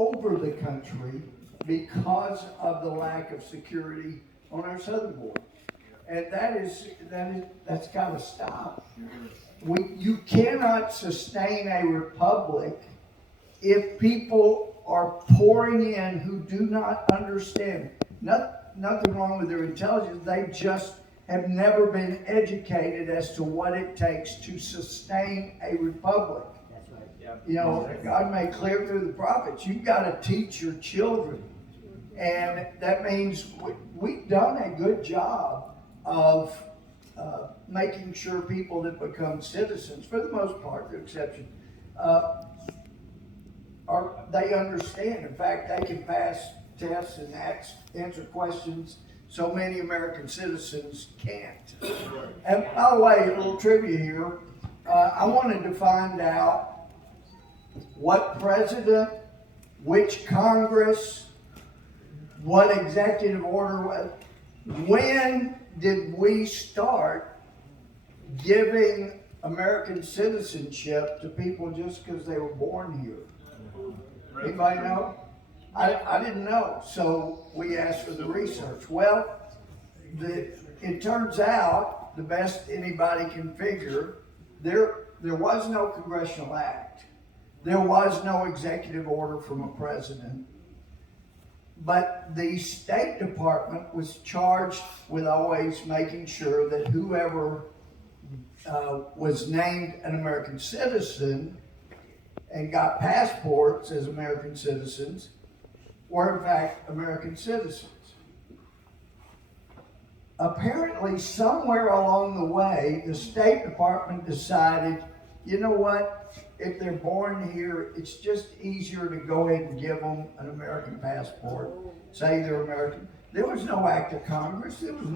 over the country because of the lack of security on our southern border. And that's got to stop. You cannot sustain a republic if people are pouring in who do not understand. Nothing wrong with their intelligence. They just have never been educated as to what it takes to sustain a republic. That's right. Yeah. You know, God made clear through the prophets, you've got to teach your children. And that means we've done a good job of making sure people that become citizens, for the most part, the exception, they understand. In fact, they can pass tests and answer questions so many American citizens can't. And by the way, a little trivia here. I wanted to find out what president, which Congress, what executive order was. When did we start giving American citizenship to people just because they were born here? Anybody know? I didn't know, so we asked for the research. Well, it turns out, the best anybody can figure, there was no congressional act. There was no executive order from a president. But the State Department was charged with always making sure that whoever was named an American citizen and got passports as American citizens were in fact American citizens. Apparently, somewhere along the way, the State Department decided, you know what, if they're born here, it's just easier to go ahead and give them an American passport, say they're American. There was no act of Congress. There was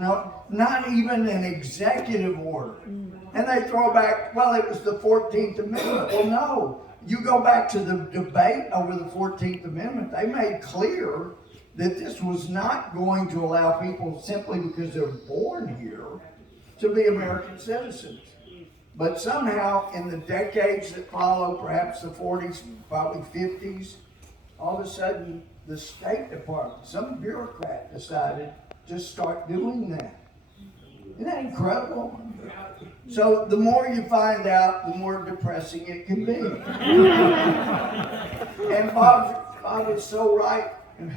not even an executive order. And they throw back, well, it was the 14th Amendment. Well, no. You go back to the debate over the 14th Amendment, they made clear that this was not going to allow people simply because they're born here to be American citizens. But somehow in the decades that follow, perhaps the 40s, probably 50s, all of a sudden the State Department, some bureaucrat decided to start doing that. Isn't that incredible? So the more you find out, the more depressing it can be. And Bob is so right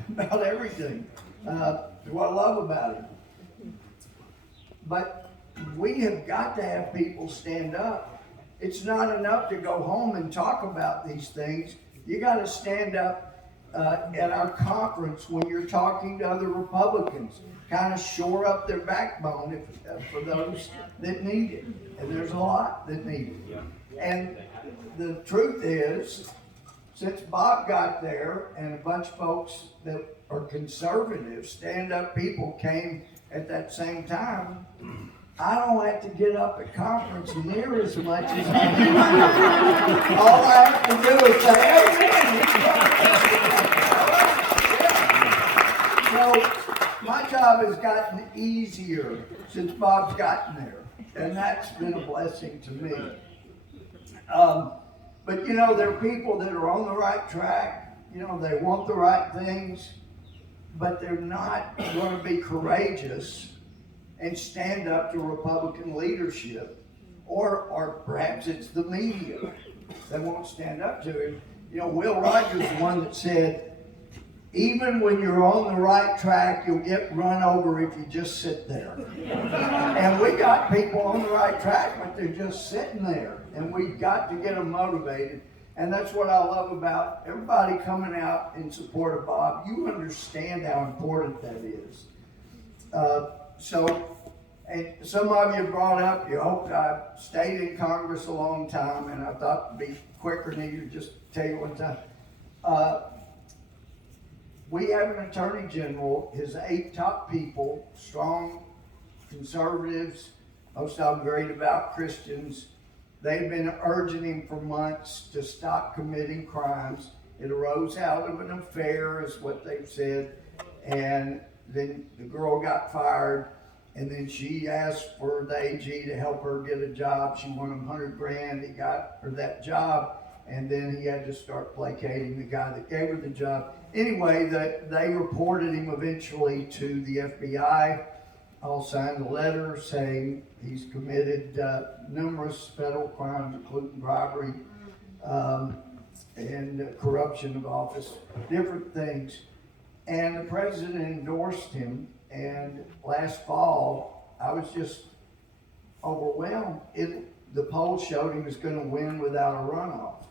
about everything. What I love about him. But we have got to have people stand up. It's not enough to go home and talk about these things. You got to stand up at our conference when you're talking to other Republicans. Kind of shore up their backbone for those that need it. And there's a lot that need it. And the truth is, since Bob got there and a bunch of folks that are conservative, stand-up people came at that same time, I don't have to get up at conference near as much as I do. All I have to do is say, amen. So my job has gotten easier since Bob's gotten there, and that's been a blessing to me. But you know, there are people that are on the right track. You know, they want the right things, but they're not going to be courageous and stand up to Republican leadership, or perhaps it's the media that won't stand up to him. You know, Will Rogers is one that said, even when you're on the right track, you'll get run over if you just sit there. And we got people on the right track, but they're just sitting there, and we've got to get them motivated. And that's what I love about everybody coming out in support of Bob. You understand how important that is. And some of you brought up, you hoped I stayed in Congress a long time, and I thought it'd be quicker than you just tell you one time. We have an attorney general, his 8 top people, strong conservatives, most of them very devout Christians. They've been urging him for months to stop committing crimes. It arose out of an affair, is what they've said, and then the girl got fired. And then she asked for the AG to help her get a job. She won him $100,000. He got her that job. and then he had to start placating the guy that gave her the job. Anyway, they reported him eventually to the FBI. All signed a letter saying he's committed numerous federal crimes, including bribery and corruption of office, different things. And the president endorsed him. And last fall, I was just overwhelmed. The polls showed he was going to win without a runoff.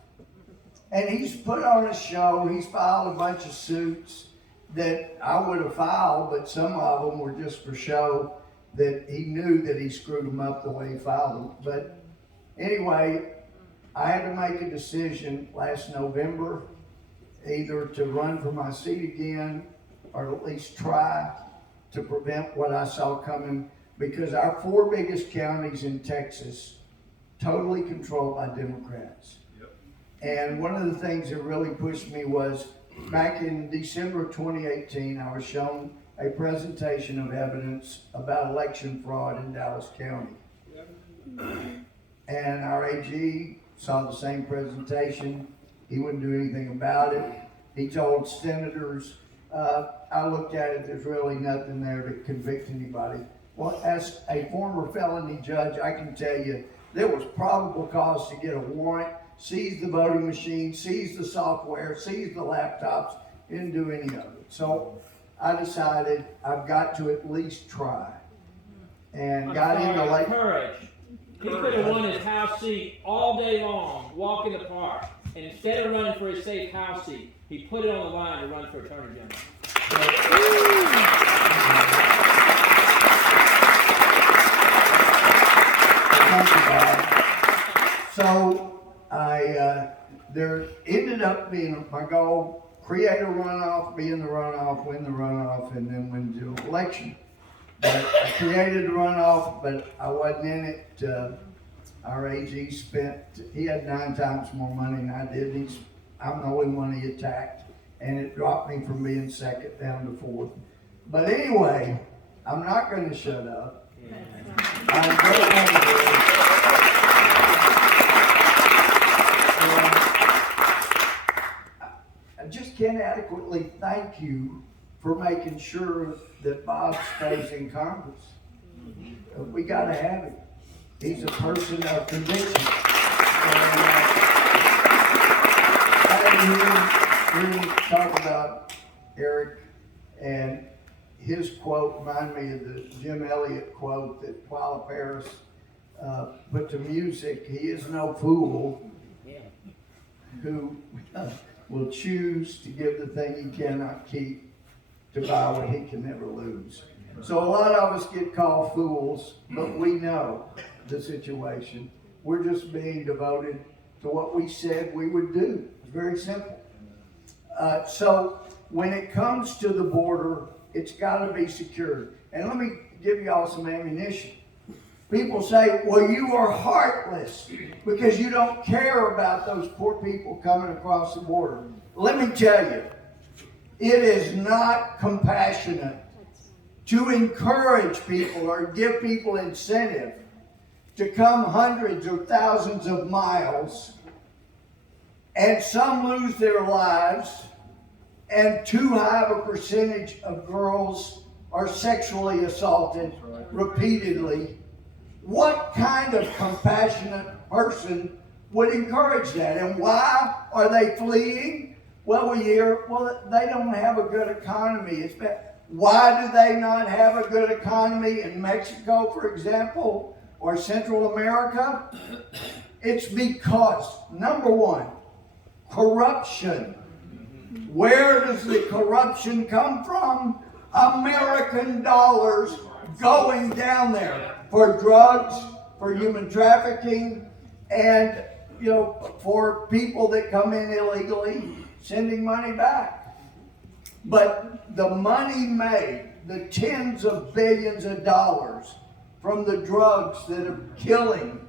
And he's put on a show. He's filed a bunch of suits that I would have filed, but some of them were just for show, that he knew that he screwed them up the way he filed them. But anyway, I had to make a decision last November, either to run for my seat again or at least try to prevent what I saw coming, because our 4 biggest counties in Texas totally controlled by Democrats. Yep. And one of the things that really pushed me was back in December of 2018, I was shown a presentation of evidence about election fraud in Dallas County. And our AG saw the same presentation. He wouldn't do anything about it. He told senators, I looked at it, there's really nothing there to convict anybody. Well, as a former felony judge, I can tell you there was probable cause to get a warrant, seize the voting machine, seize the software, seize the laptops, didn't do any of it. So I decided I've got to at least try. And got into like courage. He could have won his House seat all day long, walk in the park, and instead of running for his safe House seat, he put it on the line to run for Attorney General. So there ended up being my goal: create a runoff, be in the runoff, win the runoff, and then win the election. But I created the runoff, but I wasn't in it. Our AG he had 9 times more money than I did. I'm the only one he attacked, and it dropped me from being second down to 4th. But anyway, I'm not going to shut up. I'm I just can't adequately thank you for making sure that Bob stays in Congress. We got to have him. He's a person of conviction. I hear talk about Eric, and his quote reminded me of the Jim Elliott quote that Paula Paris put to music. He is no fool who will choose to give the thing he cannot keep to buy what he can never lose. So a lot of us get called fools, but we know the situation. We're just being devoted to what we said we would do. It's very simple. So when it comes to the border, it's got to be secured. And let me give y'all some ammunition. People say, well, you are heartless because you don't care about those poor people coming across the border. Let me tell you, it is not compassionate to encourage people or give people incentive to come hundreds or thousands of miles, and some lose their lives, and too high of a percentage of girls are sexually assaulted repeatedly. What kind of compassionate person would encourage that? And why are they fleeing? Well, we hear, well, they don't have a good economy. It's bad. Why do they not have a good economy in Mexico, for example, or Central America? It's because, number one, corruption. Where does the corruption come from? American dollars going down there for drugs, for human trafficking, and for people that come in illegally, sending money back. But the money made, the tens of billions of dollars from the drugs that are killing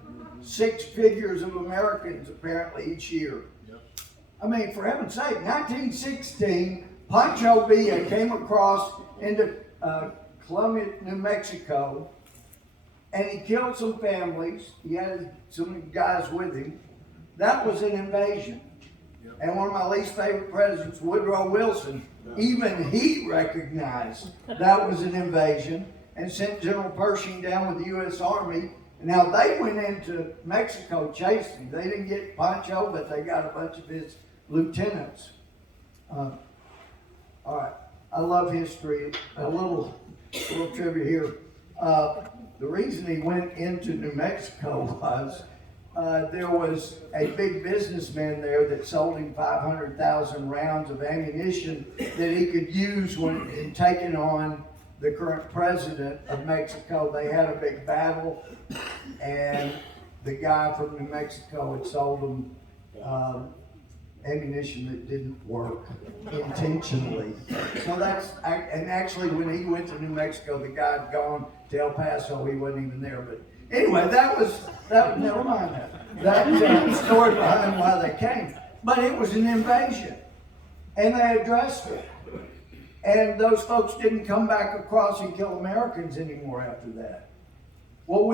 6 figures of Americans apparently each year. Yep. I mean, for heaven's sake, 1916, Pancho Villa came across into Columbia, New Mexico, and he killed some families. He had some guys with him. that was an invasion. And one of my least favorite presidents, Woodrow Wilson, even he recognized that was an invasion and sent General Pershing down with the U.S. Army. Now they went into Mexico chasing. They didn't get Pancho, but they got a bunch of his lieutenants. All right, I love history. A little trivia here. The reason he went into New Mexico was there was a big businessman there that sold him 500,000 rounds of ammunition that he could use when in taking on the current president of Mexico. They had a big battle, and the guy from New Mexico had sold him ammunition that didn't work intentionally. So and actually when he went to New Mexico, the guy had gone to El Paso. He wasn't even there. But anyway, never mind that. That story behind why they came. But it was an invasion, and they addressed it. And those folks didn't come back across and kill Americans anymore after that. Well,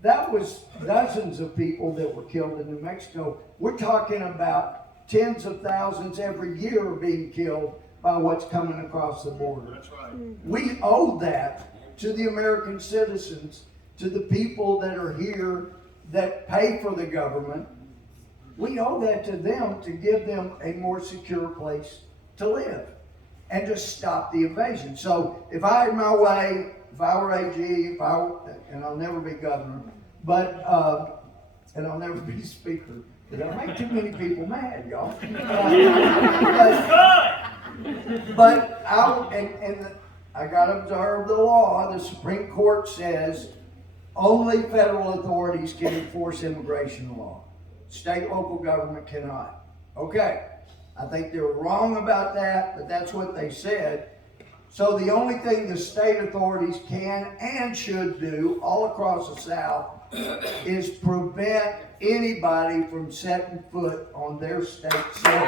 that was dozens of people that were killed in New Mexico. We're talking about tens of thousands every year being killed by what's coming across the border. That's right. We owe that to the American citizens, to the people that are here that pay for the government. We owe that to them to give them a more secure place to live and just stop the invasion. So if I had my way, if I were AG, and I'll never be governor, but and I'll never be speaker, but I'll make too many people mad, y'all. But I gotta observe the law. The Supreme Court says only federal authorities can enforce immigration law. State, local government cannot. Okay, I think they're wrong about that, but that's what they said. So the only thing the state authorities can and should do all across the South is prevent anybody from setting foot on their state soil.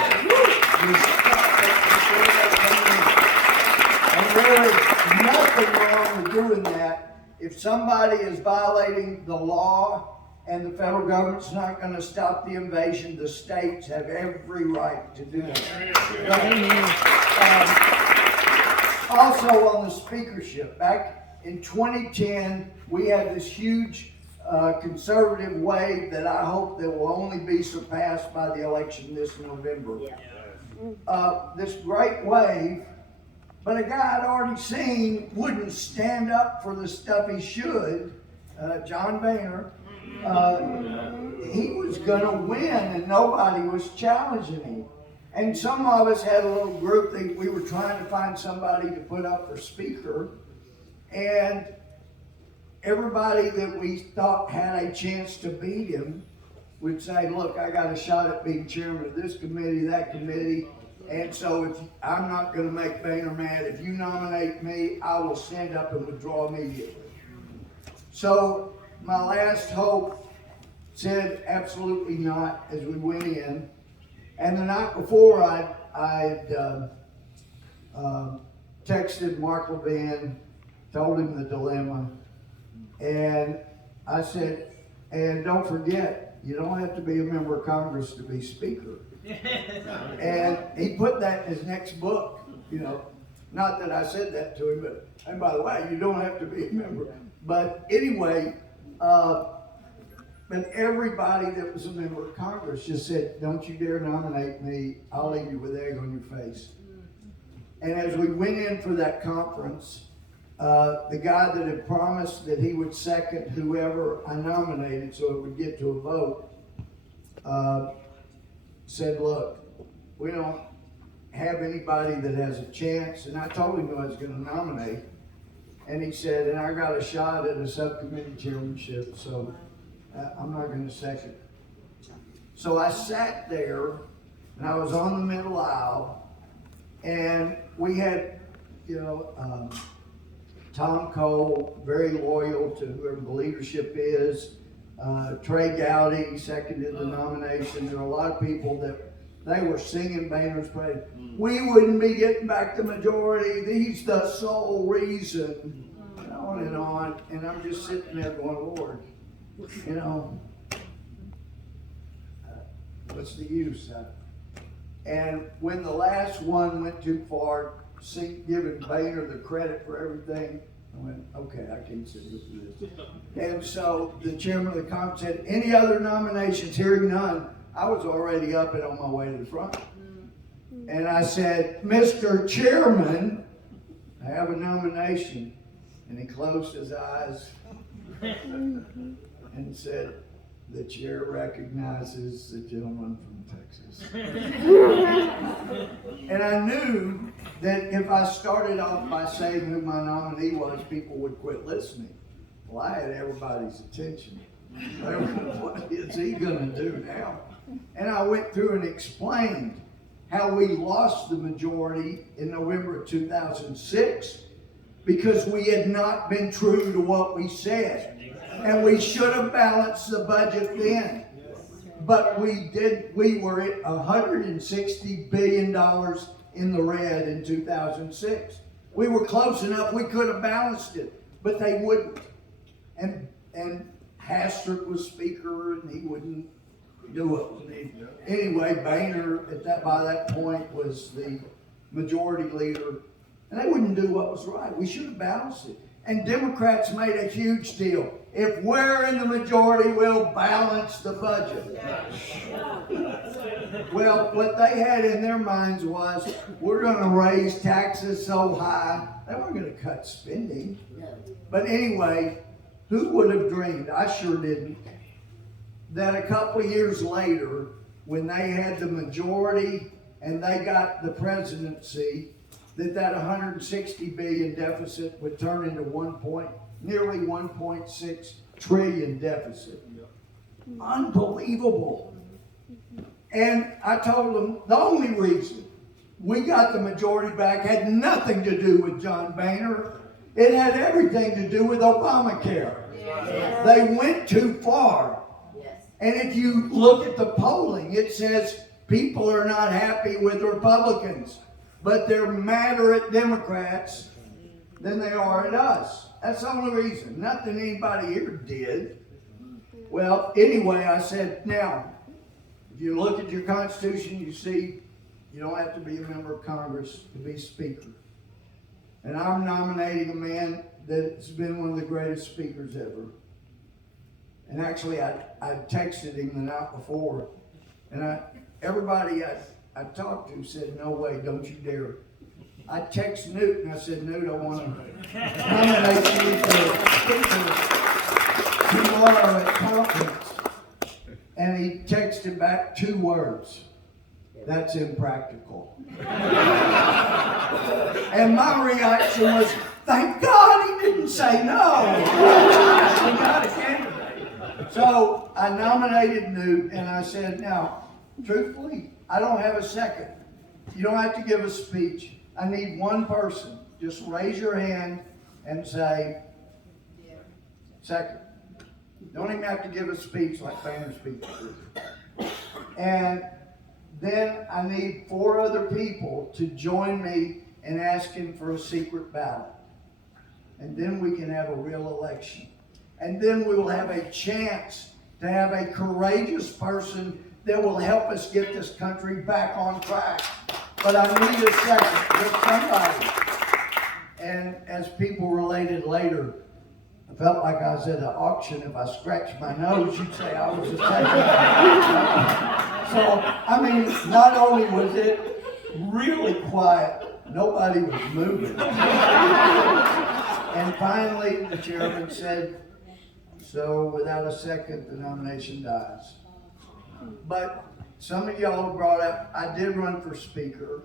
And there is nothing wrong with doing that. If somebody is violating the law and the federal government's not going to stop the invasion, the states have every right to do that. Also on the speakership, back in 2010, we had this huge conservative wave that I hope that will only be surpassed by the election this November. This great wave, but a guy I'd already seen wouldn't stand up for the stuff he should, John Boehner. He was going to win and nobody was challenging him. And some of us had a little group that we were trying to find somebody to put up for speaker. And everybody that we thought had a chance to beat him would say, look, I got a shot at being chairman of this committee, that committee. And so if I'm not going to make Boehner mad, if you nominate me, I will stand up and withdraw immediately. So my last hope said absolutely not as we went in. And the night before, I texted Mark Levin, told him the dilemma, and I said, and don't forget, you don't have to be a member of Congress to be speaker. And he put that in his next book, not that I said that to him, but, and by the way, you don't have to be a member. But anyway, but everybody that was a member of Congress just said, don't you dare nominate me, I'll leave you with egg on your face. And as we went in for that conference, the guy that had promised that he would second whoever I nominated so it would get to a vote, said, look, we don't have anybody that has a chance. And I told him who I was going to nominate. And he said, and I got a shot at a subcommittee chairmanship, so I'm not going to second. So I sat there, and I was on the middle aisle, and we had, Tom Cole, very loyal to whoever the leadership is. Trey Gowdy seconded the nomination. There were a lot of people that they were singing Boehner's praise. We wouldn't be getting back the majority. He's the sole reason. And on and on. And I'm just sitting there going, Lord, What's the use of it? And when the last one went too far, giving Boehner the credit for everything, I went, okay, I can't sit here for this. And so the chairman of the conference said, any other nominations? Hearing none, I was already up and on my way to the front. And I said, Mr. Chairman, I have a nomination. And he closed his eyes and said, the chair recognizes the gentleman from Texas. And I knew that if I started off by saying who my nominee was, people would quit listening. Well, I had everybody's attention. What is he going to do now? And I went through and explained how we lost the majority in November of 2006 because we had not been true to what we said. And we should have balanced the budget then. But we were at $160 billion in the red in 2006. We were close enough, we could have balanced it, but they wouldn't. And Hastert was speaker and he wouldn't do it. Anyway, Boehner by that point was the majority leader, and they wouldn't do what was right. We should have balanced it. And Democrats made a huge deal. If we're in the majority, we'll balance the budget. Well, what they had in their minds was, we're going to raise taxes so high. They weren't going to cut spending. But anyway, who would have dreamed, I sure didn't, that a couple of years later, when they had the majority and they got the presidency, that 160 billion deficit would turn into nearly 1.6 trillion deficit. Unbelievable. And I told them the only reason we got the majority back had nothing to do with John Boehner. It had everything to do with Obamacare. Yes. They went too far. Yes. And if you look at the polling, it says people are not happy with Republicans, but they're madder at Democrats than they are at us. That's the only reason. Nothing anybody here did. Well, anyway, I said, now, if you look at your Constitution, you see you don't have to be a member of Congress to be Speaker. And I'm nominating a man that's been one of the greatest speakers ever. And actually, I texted him the night before, and everybody I talked to said, no way, don't you dare. I text Newt and I said, Newt, I want to nominate you for speaker tomorrow at conference. And he texted back 2 words. That's impractical. And my reaction was, thank God he didn't say no. We got a candidate. So I nominated Newt and I said, now, truthfully, I don't have a second. You don't have to give a speech. I need one person. Just raise your hand and say, second. Don't even have to give a speech like Boehner's speech. And then I need 4 other people to join me in asking for a secret ballot. And then we can have a real election. And then we will have a chance to have a courageous person that will help us get this country back on track. But I need a second with somebody. And as people related later, I felt like I was at an auction. If I scratched my nose, you'd say I was a second. So, I mean, not only was it really quiet, nobody was moving. And finally, the chairman said, so without a second, the nomination dies. But some of y'all brought up, I did run for speaker.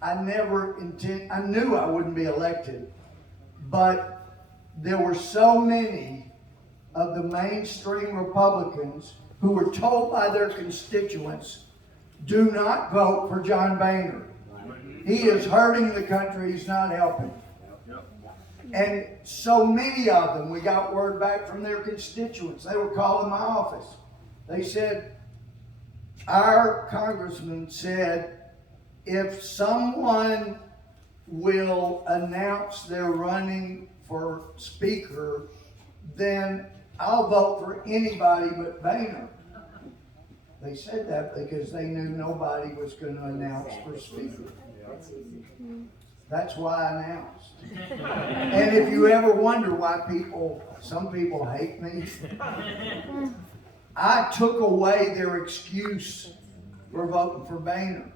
I knew I wouldn't be elected, but there were so many of the mainstream Republicans who were told by their constituents, do not vote for John Boehner. He is hurting the country, he's not helping. And so many of them, we got word back from their constituents. They were calling my office. They said, our congressman said, if someone will announce they're running for speaker, then I'll vote for anybody but Boehner. They said that because they knew nobody was going to announce for speaker. That's why I announced. And if you ever wonder why some people hate me, I took away their excuse for voting for Boehner.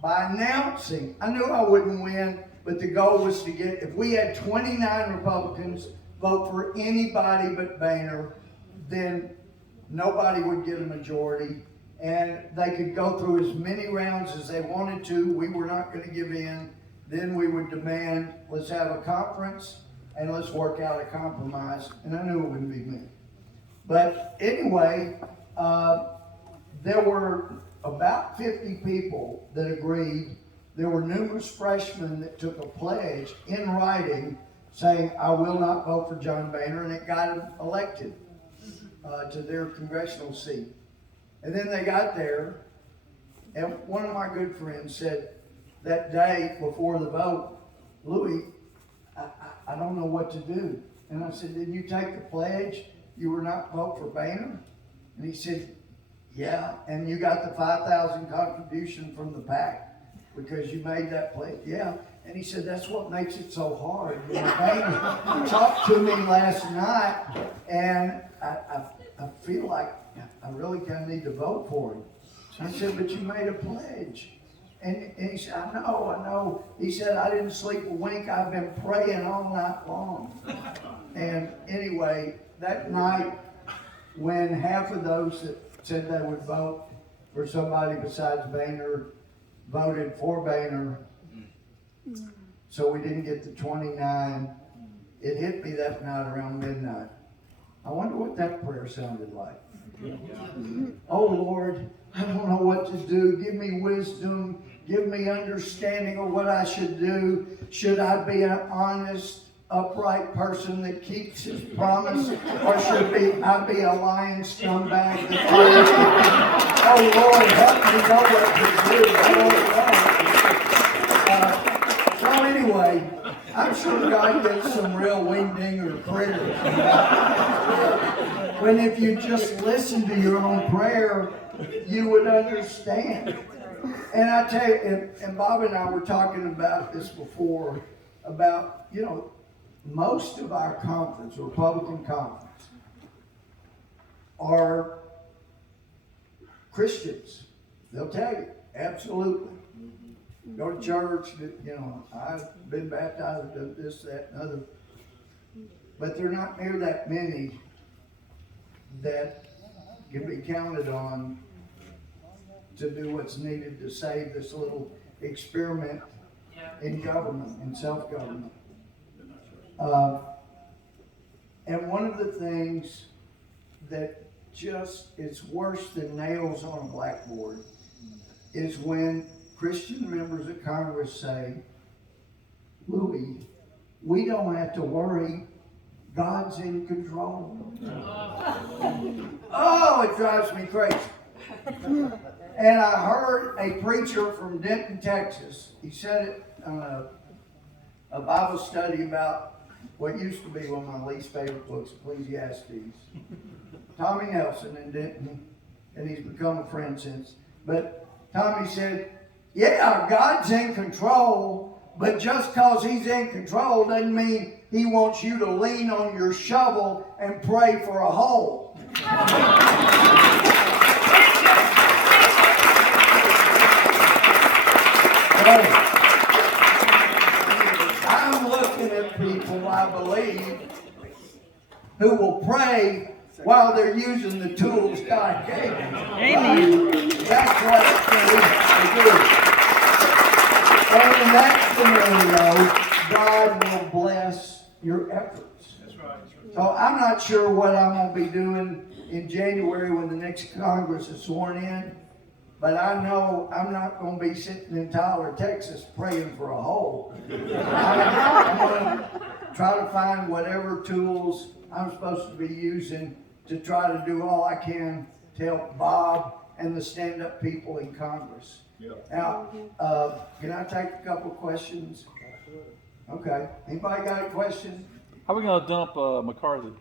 By announcing, I knew I wouldn't win, but the goal was to get, if we had 29 Republicans vote for anybody but Boehner, then nobody would get a majority, and they could go through as many rounds as they wanted to. We were not going to give in. Then we would demand, let's have a conference and let's work out a compromise. And I knew it wouldn't be me. But anyway, there were about 50 people that agreed. There were numerous freshmen that took a pledge in writing saying, I will not vote for John Boehner, and it got him elected to their congressional seat. And then they got there, and one of my good friends said that day before the vote, Louie, I don't know what to do. And I said, did you take the pledge? You were not vote for Boehner? And he said, yeah, and you got the 5,000 contribution from the PAC because you made that pledge. Yeah, and he said, that's what makes it so hard. You know, Boehner talked to me last night, and I feel like I really kind of need to vote for him. I said, but you made a pledge. And he said, I know. He said, I didn't sleep a wink. I've been praying all night long. And anyway, that night, when half of those that said they would vote for somebody besides Boehner voted for Boehner, so we didn't get the 29, it hit me that night around midnight. I wonder what that prayer sounded like. Oh Lord, I don't know what to do. Give me wisdom. Give me understanding of what I should do. Should I be an honest, upright person that keeps his promise? Or should I be a lying scumbag that oh Lord, help me know what to do. So anyway, I'm sure God gets some real wing-dinger prayers. When if you just listen to your own prayer, you would understand. And I tell you, and Bob and I were talking about this before, about, most of our conference, Republican conference, are Christians. They'll tell you, absolutely. Go to church, I've been baptized, done this, that, and other. But they're not near that many that can be counted on to do what's needed to save this little experiment in government, in self-government. And one of the things that just is worse than nails on a blackboard is when Christian members of Congress say, Louie, we don't have to worry. God's in control. Oh, it drives me crazy. And I heard a preacher from Denton, Texas. He said it on a Bible study about what used to be one of my least favorite books, Ecclesiastes. Tommy Nelson in Denton, and he's become a friend since. But Tommy said, yeah, God's in control, but just because he's in control doesn't mean he wants you to lean on your shovel and pray for a hole. I'm looking at people, I believe, who will pray while they're using the tools God gave them. Amen. That's what they do. And in that scenario, God will bless your efforts. That's right. So I'm not sure what I'm going to be doing in January when the next Congress is sworn in, but I know I'm not going to be sitting in Tyler, Texas praying for a hole. I'm going to try to find whatever tools I'm supposed to be using to try to do all I can to help Bob and the stand-up people in Congress. Yep. Now, can I take a couple of questions? Okay. Anybody got a question? How are we going to dump McCarthy?